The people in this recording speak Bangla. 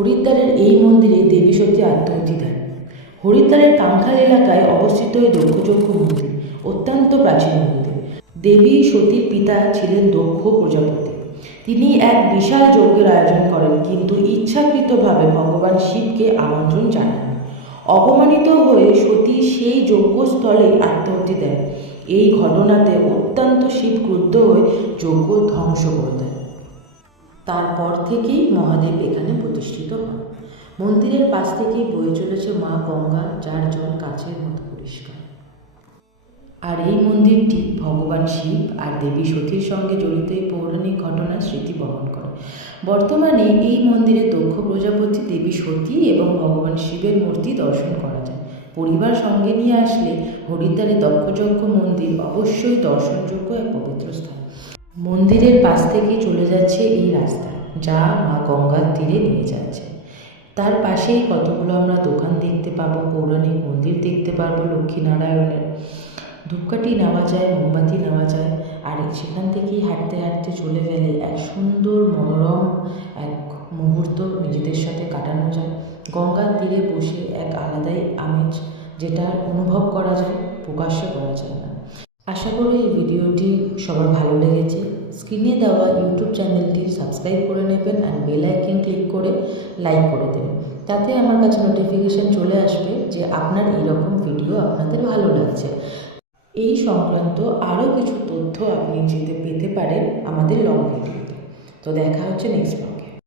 হরিদ্বারের এই মন্দিরে দেবী সতী আত্মাহুতি দেন। হরিদ্বারের কাঙ্খাল এলাকায় অবস্থিত এই দক্ষযজ্ঞ মন্দির অত্যন্ত প্রাচীন মন্দির। দেবী সতীর পিতা ছিলেন দক্ষ প্রজাপতি। তিনি এক বিশাল যজ্ঞের আয়োজন করেন, কিন্তু ইচ্ছাকৃতভাবে ভগবান শিবকে আমন্ত্রণ জানান। অপমানিত হয়ে সতী সেই যজ্ঞস্থলেই আত্মাহুতি দেন। এই ঘটনাতে অত্যন্ত শিব ক্রুদ্ধ হয়ে যজ্ঞ ধ্বংস করে দেন। তারপর থেকেই মহাদেব এখানে প্রতিষ্ঠিত হন। মন্দিরের পাশ থেকেই বয়ে চলেছে মা গঙ্গা, যার জল কাচের মতো পরিষ্কার। আর এই মন্দিরটি ভগবান শিব আর দেবী সতীর সঙ্গে জড়িত এই পৌরাণিক ঘটনার স্মৃতি বহন করে। বর্তমানে এই মন্দিরে দক্ষ প্রজাপতি, দেবী সতী এবং ভগবান শিবের মূর্তি দর্শন করা যায়। পরিবার সঙ্গে নিয়ে আসলে হরিদ্বারে দক্ষযজ্ঞ মন্দির অবশ্যই দর্শনযোগ্য এক পবিত্র স্থান। মন্দিরের পাশ থেকেই চলে যাচ্ছে এই রাস্তা, যা মা গঙ্গার তীরে নিয়ে যাচ্ছে। তার পাশেই কতগুলো আমরা দোকান দেখতে পাবো, পৌরাণিক মন্দির দেখতে পারবো লক্ষ্মীনারায়ণের। ধূপকাঠি নেওয়া যায়, মোমবাতি নেওয়া যায়, আর সেখান থেকেই হাঁটতে হাঁটতে চলে গেলে এক সুন্দর মনোরম এক মুহূর্ত নিজেদের সাথে কাটানো যায়। গঙ্গার তীরে বসে এক আলাদাই আমেজ, যেটা অনুভব করা যায়, প্রকাশ্য করা যায় না। আশা করি এই ভিডিওটি সবার ভালো লেগেছে। স্ক্রিনে দেওয়া ইউটিউব চ্যানেলটি সাবস্ক্রাইব করে নেবেন আর বেল আইকন ক্লিক করে লাইক করে দেবেন। তাতে আমার কাছে নোটিফিকেশান চলে আসবে যে আপনার এইরকম ভিডিও আপনাদের ভালো লাগছে। এই সংক্রান্ত আরও কিছু তথ্য আপনি পেতে পারেন আমাদের লং ভিডিওতে। তো দেখা হচ্ছে নেক্সট